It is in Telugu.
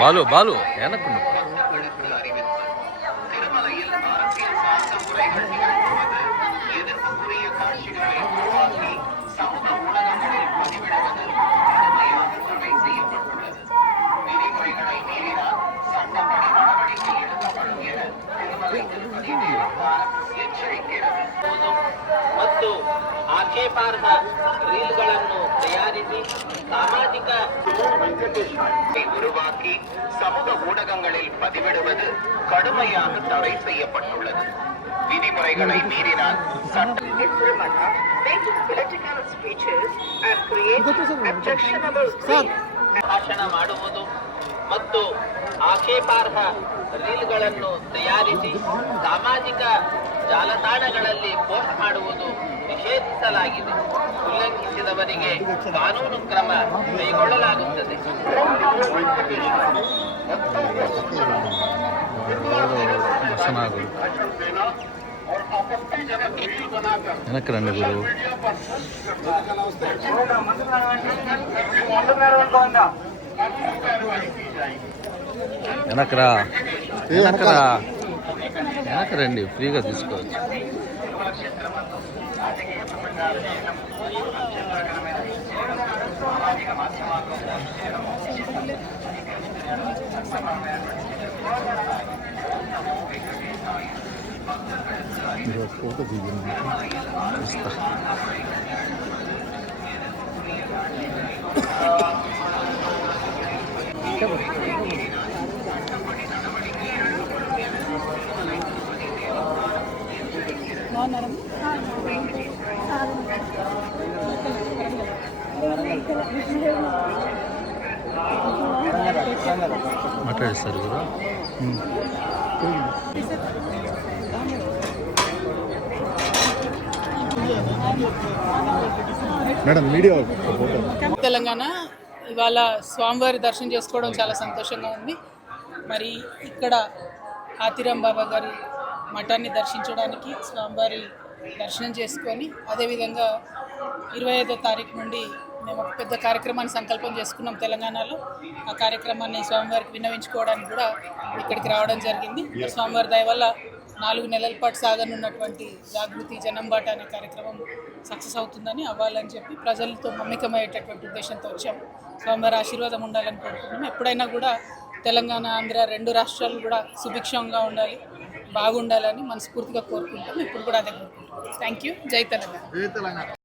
బాలు బాలు వెనక్కున్నా ಮತ್ತು ಆಕ್ಷೇಪಾರ್ಹ ರೀಲ್ಗಳನ್ನು ತಯಾರಿಸಿ ಸಾಮಾಜಿಕ உருவாக்கி சமூக ஊடகங்களில் பதிவிடுவது கடுமையாக தடை செய்யப்பட்டுள்ளது. விதிமுறைகளை மீறினால் ಭಾಷಣ ಮಾಡುವುದು ಮತ್ತು ಆಕ್ಷೇಪಾರ್ಹ ರೀಲ್ಗಳನ್ನು ತಯಾರಿಸಿ ಸಾಮಾಜಿಕ ಜಾಲತಾಣಗಳಲ್ಲಿ ಪೋಸ್ಟ್ ಮಾಡುವುದು ನಿಷೇಧಿಸಲಾಗಿದೆ. ಉಲ್ಲಂಘಿಸಿದವರಿಗೆ ಕಾನೂನು ಕ್ರಮ ಕೈಗೊಳ್ಳಲಾಗುತ್ತದೆ. వెనక్కి రండి గురు. వెనకరా వెనకరా వెనక్కి రండి, ఫ్రీగా తీసుకోవచ్చు. ఫోటో దిగింది ఇస్తా. మాట్లాడిస్తారు గురు. మేడం మీడియా తెలంగాణ ఇవాళ స్వామివారి దర్శనం చేసుకోవడం చాలా సంతోషంగా ఉంది. మరి ఇక్కడ ఆతిరాం బాబా గారి మఠాన్ని దర్శించడానికి స్వామివారి దర్శనం చేసుకొని అదేవిధంగా 25వ తారీఖు నుండి మేము ఒక పెద్ద కార్యక్రమాన్ని సంకల్పం చేసుకున్నాం తెలంగాణలో. ఆ కార్యక్రమాన్ని స్వామివారికి విన్నవించుకోవడానికి కూడా ఇక్కడికి రావడం జరిగింది. స్వామివారి దయ వల్ల 4 నెలల పాటు సాగనున్నటువంటి జాగృతి జనంబాట అనే కార్యక్రమం సక్సెస్ అవుతుందని, అవ్వాలని చెప్పి ప్రజలతో మమేకమయ్యేటటువంటి ఉద్దేశంతో వచ్చాము. స్వామివారి ఆశీర్వాదం ఉండాలని కోరుకుంటున్నాం. ఎప్పుడైనా కూడా తెలంగాణ ఆంధ్ర 2 రాష్ట్రాలు కూడా సుభిక్షంగా ఉండాలి, బాగుండాలని మనస్ఫూర్తిగా కోరుకుంటాం. ఇప్పుడు కూడా అదే కోరుకుంటాం. Thank you. జై తెలంగాణ.